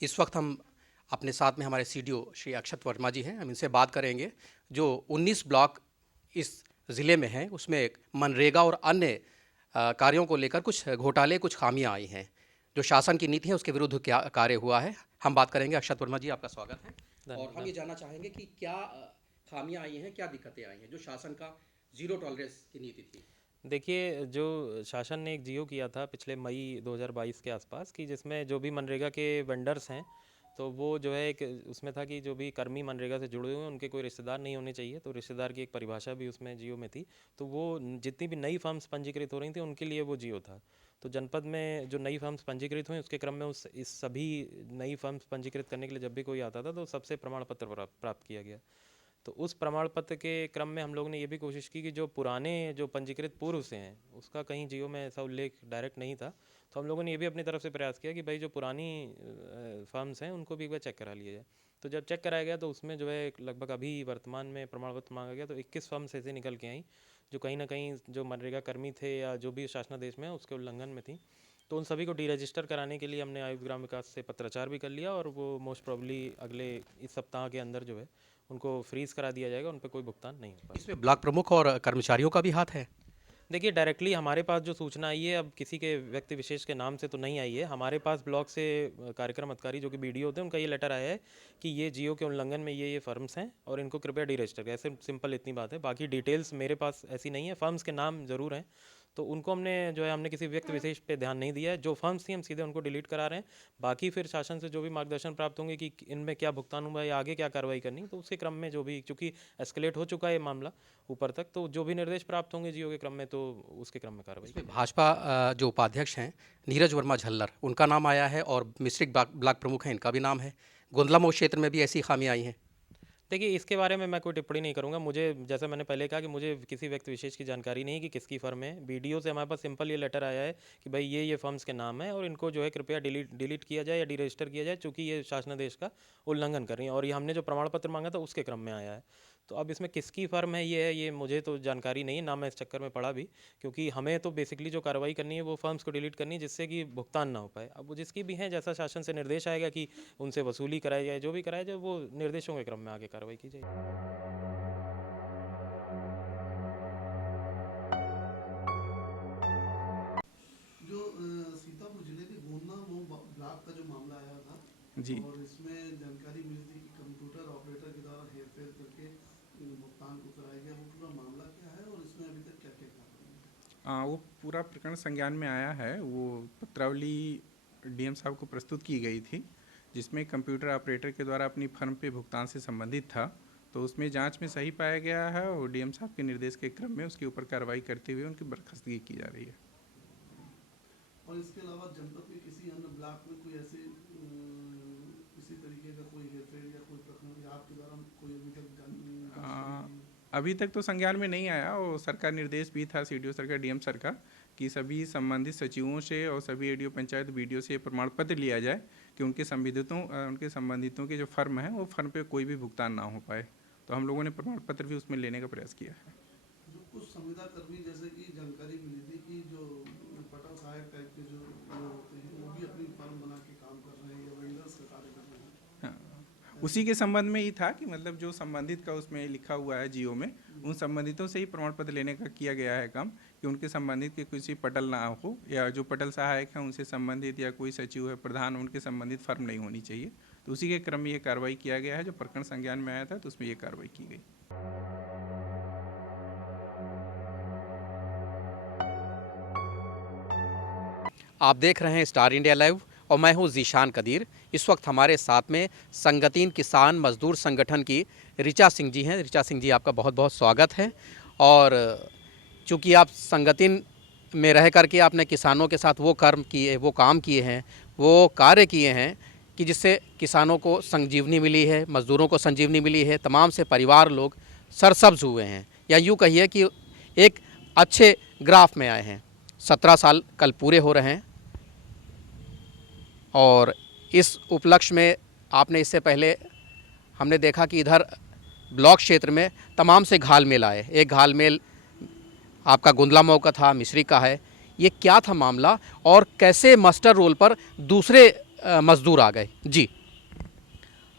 इस वक्त हम अपने साथ में हमारे सीडीओ श्री अक्षत वर्मा जी हैं। हम इनसे बात करेंगे जो 19 ब्लॉक इस ज़िले में हैं, उसमें मनरेगा और अन्य कार्यों को लेकर कुछ घोटाले, कुछ खामियां आई हैं। जो शासन की नीति है उसके विरुद्ध क्या कार्य हुआ है, हम बात करेंगे। अक्षत वर्मा जी, आपका स्वागत है। और हम ये जानना चाहेंगे कि क्या खामियां आई हैं, क्या दिक्कतें आई हैं जो शासन का जीरो टॉलरेंस की नीति थी। देखिए, जो शासन ने एक जियो किया था पिछले मई 2022 के आसपास कि जिसमें जो भी मनरेगा के वेंडर्स हैं, तो वो जो है एक उसमें था कि जो भी कर्मी मनरेगा से जुड़े हुए हैं उनके कोई रिश्तेदार नहीं होने चाहिए। तो रिश्तेदार की एक परिभाषा भी उसमें जियो में थी। तो वो जितनी भी नई फर्म्स पंजीकृत हो रही थी उनके लिए वो जियो था। तो जनपद में जो नई फर्म्स पंजीकृत हुई उसके क्रम में इस सभी नई फर्म्स पंजीकृत करने के लिए जब भी कोई आता था तो सबसे प्रमाण पत्र प्राप्त किया गया। तो उस प्रमाण पत्र के क्रम में हम लोग ने ये भी कोशिश की कि जो पुराने जो पंजीकृत पूर्व से हैं उसका कहीं जियो में ऐसा उल्लेख डायरेक्ट नहीं था। तो हम लोगों ने ये भी अपनी तरफ से प्रयास किया कि भाई जो पुरानी फर्म्स हैं उनको भी एक बार चेक करा लिया जाए। तो जब चेक कराया गया तो उसमें जो है लगभग अभी वर्तमान में प्रमाण पत्र मांगा गया तो 21 फर्म्स ऐसे निकल के आई जो कहीं ना कहीं जो मनरेगा कर्मी थे या जो भी शासनादेश में उसके उल्लंघन में थी। तो उन सभी को डीरजिस्टर कराने के लिए हमने आयुक्त ग्राम विकास से पत्राचार भी कर लिया और वो मोस्ट प्रॉब्ली अगले इस सप्ताह के अंदर जो है उनको फ्रीज़ करा दिया जाएगा, उन पर कोई भुगतान नहीं होगा। इसमें ब्लॉक प्रमुख और कर्मचारियों का भी हाथ है। देखिए, डायरेक्टली हमारे पास जो सूचना आई है, अब किसी के व्यक्ति विशेष के नाम से तो नहीं आई है। हमारे पास ब्लॉक से कार्यक्रम अधिकारी जो कि बीडीओ होते हैं उनका ये लेटर आया है कि ये जियो के उल्लंघन में ये फर्म्स हैं और इनको कृपया डीरजिस्टर करें। ऐसे सिंपल इतनी बात है। बाकी डिटेल्स मेरे पास ऐसी नहीं है। फर्म्स के नाम ज़रूर हैं, तो उनको हमने किसी व्यक्ति विशेष पे ध्यान नहीं दिया है। जो फर्म्स थी हम सीधे उनको डिलीट करा रहे हैं। बाकी फिर शासन से जो भी मार्गदर्शन प्राप्त होंगे कि इनमें क्या भुगतान हुआ या आगे क्या कार्रवाई करनी, तो उसके क्रम में जो भी, चूँकि एस्केलेट हो चुका है ये मामला ऊपर तक, तो जो भी निर्देश प्राप्त होंगे जियो के क्रम में तो उसके क्रम में कार्रवाई की इसमें जाएगी। भाजपा जो उपाध्यक्ष हैं नीरज वर्मा झल्लर, उनका नाम आया है और मिश्रिक ब्लॉक प्रमुख हैं, इनका भी नाम है। गुंदला क्षेत्र में भी ऐसी खामियां आई हैं। देखिए, इसके बारे में मैं कोई टिप्पणी नहीं करूंगा। मुझे, जैसा मैंने पहले कहा, कि मुझे किसी व्यक्ति विशेष की जानकारी नहीं है कि किसकी फर्म है। बीडीओ से हमारे पास सिंपल ये लेटर आया है कि भाई ये फर्म्स के नाम है और इनको जो है कृपया डिलीट किया जाए या डीरजिस्टर किया जाए, चूँकि ये शासनादेश का उल्लंघन कर रही हैं। और ये हमने जो प्रमाण पत्र मांगा था उसके क्रम में आया है। तो अब इसमें किसकी फ़र्म है ये मुझे तो जानकारी नहीं है, ना मैं इस चक्कर में पड़ा भी, क्योंकि हमें तो बेसिकली जो कार्रवाई करनी है वो फर्म्स को डिलीट करनी है जिससे कि भुगतान ना हो पाए। अब वो जिसकी भी हैं, जैसा शासन से निर्देश आएगा कि उनसे वसूली कराई जाए, जो भी कराया जाए, वो निर्देशों के क्रम में आगे कार्रवाई की जाएगी। जो सीतापुर जिले के गोंदा ब्लॉक का जो मामला आया था जी। और इसमें जानकारी मिली थी कि कंप्यूटर ऑपरेटर के द्वारा हेरफेर करके भुगतान को कराया गया, वो पूरा मामला क्या है और इसमें अभी तक क्या क्या कार्रवाई है? वो पूरा प्रकरण संज्ञान में आया है। वो पत्रावली डीएम साहब को प्रस्तुत की गई थी जिसमें कंप्यूटर ऑपरेटर के द्वारा अपनी फर्म पे भुगतान से संबंधित था। तो उसमें जांच में सही पाया गया है और डीएम साहब के निर्देश के क्रम में उसके ऊपर कार्रवाई करते हुए उनकी बर्खास्तगी की जा रही है। और इसके अलावा जनपद के किसी अन्य ब्लॉक में कोई ऐसे किसी तरीके का कोई हेरफेर या कोई प्रकरण आपके द्वारा कोई अभी तक अभी तक तो संज्ञान में नहीं आया। और सरकार निर्देश भी था सीडीओ सरकार, डीएम सरकार, कि सभी संबंधित सचिवों से और सभी एडीओ पंचायत बीडीओ से प्रमाण पत्र लिया जाए कि उनके संबंधितों की जो फर्म है वो फर्म पे कोई भी भुगतान ना हो पाए। तो हम लोगों ने प्रमाण पत्र भी उसमें लेने का प्रयास किया है। जो कुछ संविदा कर्मी, जैसे कि जानकारी मिली थी कि जो पटल सहायक टाइप के जो लोग होते हैं वो भी अपनी फर्म बना के काम कर रहे हैं या वेंडर्स का कार्य कर रहे हैं। हाँ, उसी के संबंध में ही था कि मतलब जो संबंधित का उसमें लिखा हुआ है जियो में, उन संबंधितों से ही प्रमाण पत्र लेने का किया गया है काम कि उनके संबंधित के किसी पटल ना हो या जो पटल सहायक है उनसे संबंधित या कोई सचिव है, प्रधान, उनके संबंधित फर्म नहीं होनी चाहिए। तो उसी के क्रम में ये कार्रवाई किया गया है। जो प्रकरण संज्ञान में आया था तो उसमें ये कार्रवाई की गई। आप देख रहे हैं स्टार इंडिया लाइव और मैं हूं जीशान कदीर। इस वक्त हमारे साथ में संगठन किसान मजदूर संगठन की ऋचा सिंह जी हैं। ऋचा सिंह जी, आपका बहुत बहुत स्वागत है। और चूंकि आप संगठन में रह करके आपने किसानों के साथ वो काम किए हैं, वो कार्य किए हैं कि जिससे किसानों को संजीवनी मिली है, मजदूरों को संजीवनी मिली है, तमाम से परिवार लोग सरसब्ज हुए हैं, या यूँ कहिए कि एक अच्छे ग्राफ में आए हैं। 17 साल कल पूरे हो रहे हैं और इस उपलक्ष्य में आपने, इससे पहले हमने देखा कि इधर ब्लॉक क्षेत्र में तमाम से घालमेल आए। एक घालमेल आपका गुंदला मऊ का था, मिश्री का है। ये क्या था मामला और कैसे मास्टर रोल पर दूसरे मजदूर आ गए। जी।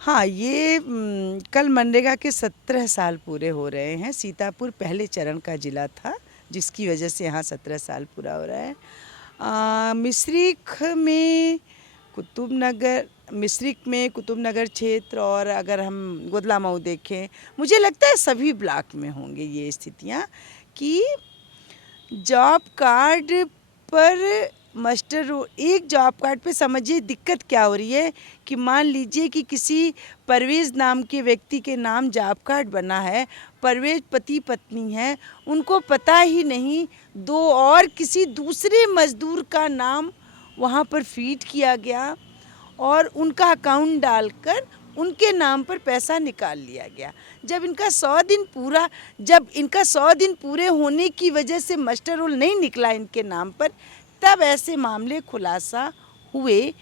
हाँ, ये कल मनरेगा के 17 साल पूरे हो रहे हैं। सीतापुर पहले चरण का ज़िला था, जिसकी वजह से यहाँ 17 साल पूरा हो रहा है। मिश्रिक में कुतुबनगर क्षेत्र, और अगर हम गोदलामऊ देखें, मुझे लगता है सभी ब्लॉक में होंगे ये स्थितियाँ कि जॉब कार्ड पर एक जॉब कार्ड पे समझिए दिक्कत क्या हो रही है कि मान लीजिए कि किसी परवेज़ नाम के व्यक्ति के नाम जॉब कार्ड बना है, परवेज़ पति पत्नी हैं, उनको पता ही नहीं दो और किसी दूसरे मजदूर का नाम वहाँ पर फीड किया गया और उनका अकाउंट डालकर उनके नाम पर पैसा निकाल लिया गया। जब इनका 100 दिन पूरे होने की वजह से मास्टर रोल नहीं निकला इनके नाम पर, तब ऐसे मामले खुलासा हुए।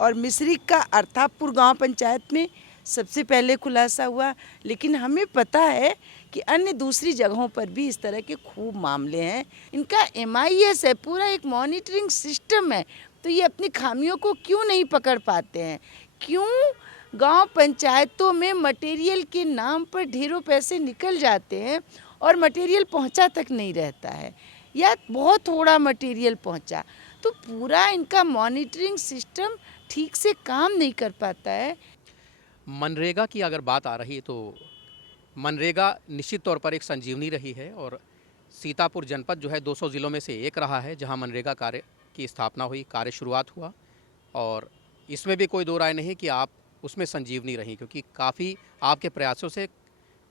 और मिश्रिक का अर्थापुर गांव पंचायत में सबसे पहले खुलासा हुआ, लेकिन हमें पता है कि अन्य दूसरी जगहों पर भी इस तरह के खूब मामले हैं। इनका MIS है, पूरा एक मॉनिटरिंग सिस्टम है, तो ये अपनी खामियों को क्यों नहीं पकड़ पाते हैं? क्यों गांव पंचायतों में मटेरियल के नाम पर ढेरों पैसे निकल जाते हैं और मटेरियल पहुंचा तक नहीं रहता है, या बहुत थोड़ा मटेरियल पहुंचा, तो पूरा इनका मॉनिटरिंग सिस्टम ठीक से काम नहीं कर पाता है। मनरेगा की अगर बात आ रही है तो मनरेगा निश्चित तौर पर एक संजीवनी रही है और सीतापुर जनपद जो है 200 ज़िलों में से एक रहा है जहां मनरेगा कार्य की स्थापना हुई, कार्य शुरुआत हुआ, और इसमें भी कोई दो राय नहीं कि आप उसमें संजीवनी रही, क्योंकि काफ़ी आपके प्रयासों से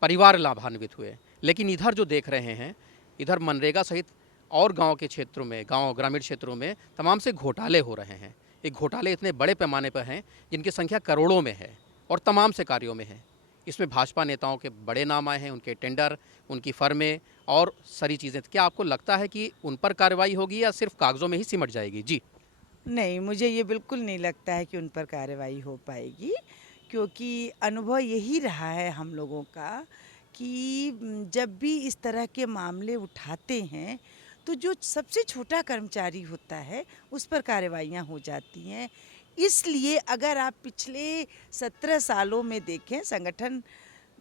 परिवार लाभान्वित हुए। लेकिन इधर जो देख रहे हैं, इधर मनरेगा सहित और गांव के क्षेत्रों में, ग्रामीण क्षेत्रों में तमाम से घोटाले हो रहे हैं। ये घोटाले इतने बड़े पैमाने पर हैं जिनकी संख्या करोड़ों में है और तमाम से कार्यों में है। इसमें भाजपा नेताओं के बड़े नाम आए हैं, उनके टेंडर, उनकी फर्में और सारी चीज़ें। क्या आपको लगता है कि उन पर कार्रवाई होगी या सिर्फ कागज़ों में ही सिमट जाएगी? जी। नहीं, मुझे ये बिल्कुल नहीं लगता है कि उन पर कार्रवाई हो पाएगी, क्योंकि अनुभव यही रहा है हम लोगों का कि जब भी इस तरह के मामले उठाते हैं तो जो सबसे छोटा कर्मचारी होता है उस पर कार्रवाइयाँ हो जाती हैं। इसलिए अगर आप पिछले 17 सालों में देखें, संगठन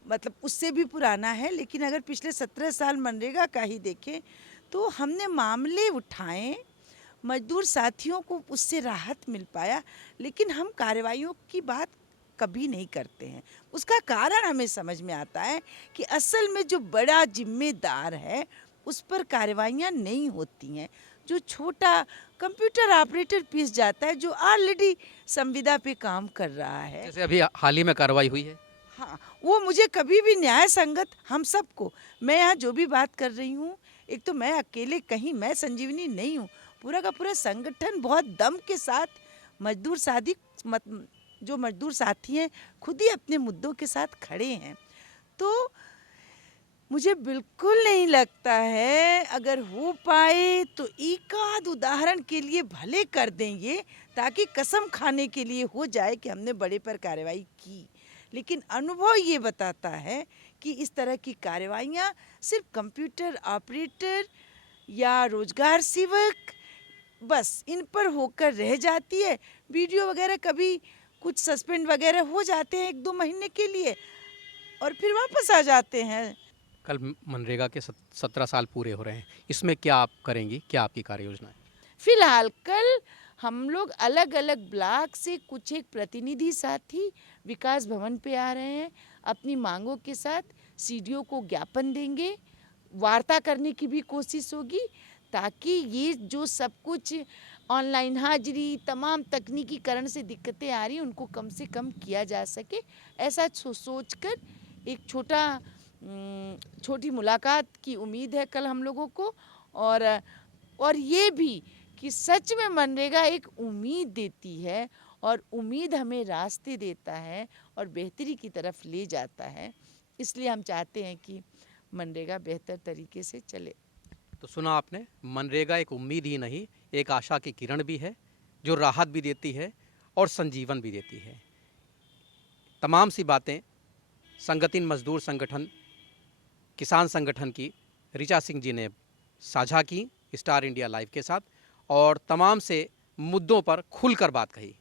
मतलब उससे भी पुराना है, लेकिन अगर पिछले 17 साल मनरेगा का ही देखें तो हमने मामले उठाए, मजदूर साथियों को उससे राहत मिल पाया, लेकिन हम कार्रवाइयों की बात कभी नहीं करते हैं। उसका कारण हमें समझ में आता है कि असल में जो बड़ा जिम्मेदार है उस पर कार्रवाइयाँ नहीं होती हैं। जो छोटा कंप्यूटर ऑपरेटर पीस जाता है, जो ऑलरेडी संविदा पे काम कर रहा है, जैसे अभी हाल ही में कार्रवाई हुई है। हाँ, वो मुझे कभी भी न्याय संगत, हम सबको, मैं यहाँ जो भी बात कर रही हूँ, एक तो मैं अकेले कहीं, मैं संजीवनी नहीं हूँ, पूरा का पूरा संगठन बहुत दम के साथ जो मजदूर साथी हैं खुद ही अपने मुद्दों के साथ खड़े हैं। तो मुझे बिल्कुल नहीं लगता है, अगर हो पाए तो एक आध उदाहरण के लिए भले कर देंगे ताकि कसम खाने के लिए हो जाए कि हमने बड़े पर कार्रवाई की, लेकिन अनुभव ये बताता है कि इस तरह की कार्रवाइयाँ सिर्फ कंप्यूटर ऑपरेटर या रोजगार सेवक बस इन पर होकर रह जाती है। वीडियो वगैरह कभी कुछ सस्पेंड वगैरह हो जाते हैं 1-2 महीने के लिए और फिर वापस आ जाते हैं। कल मनरेगा के 17 साल पूरे हो रहे हैं, इसमें क्या आप करेंगी, क्या आपकी कार्य योजना है? फिलहाल कल हम लोग अलग अलग ब्लॉक से कुछ एक प्रतिनिधि साथी विकास भवन पे आ रहे हैं, अपनी मांगों के साथ CDO को ज्ञापन देंगे, वार्ता करने की भी कोशिश होगी ताकि ये जो सब कुछ ऑनलाइन हाजिरी, तमाम तकनीकीकरण से दिक्कतें आ रही हैं उनको कम से कम किया जा सके। ऐसा सोचकर एक छोटी मुलाकात की उम्मीद है कल हम लोगों को, और ये भी कि सच में मनरेगा एक उम्मीद देती है और उम्मीद हमें रास्ते देता है और बेहतरी की तरफ ले जाता है। इसलिए हम चाहते हैं कि मनरेगा बेहतर तरीके से चले। तो सुना आपने, मनरेगा एक उम्मीद ही नहीं, एक आशा की किरण भी है जो राहत भी देती है और संजीवन भी देती है। तमाम सी बातें संगठन मजदूर संगठन किसान संगठन की ऋचा सिंह जी ने साझा की स्टार इंडिया लाइव के साथ और तमाम से मुद्दों पर खुलकर बात कही।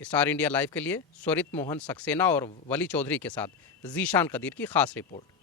स्टार इंडिया लाइव के लिए स्वरित मोहन सक्सेना और वली चौधरी के साथ जीशान कदीर की खास रिपोर्ट।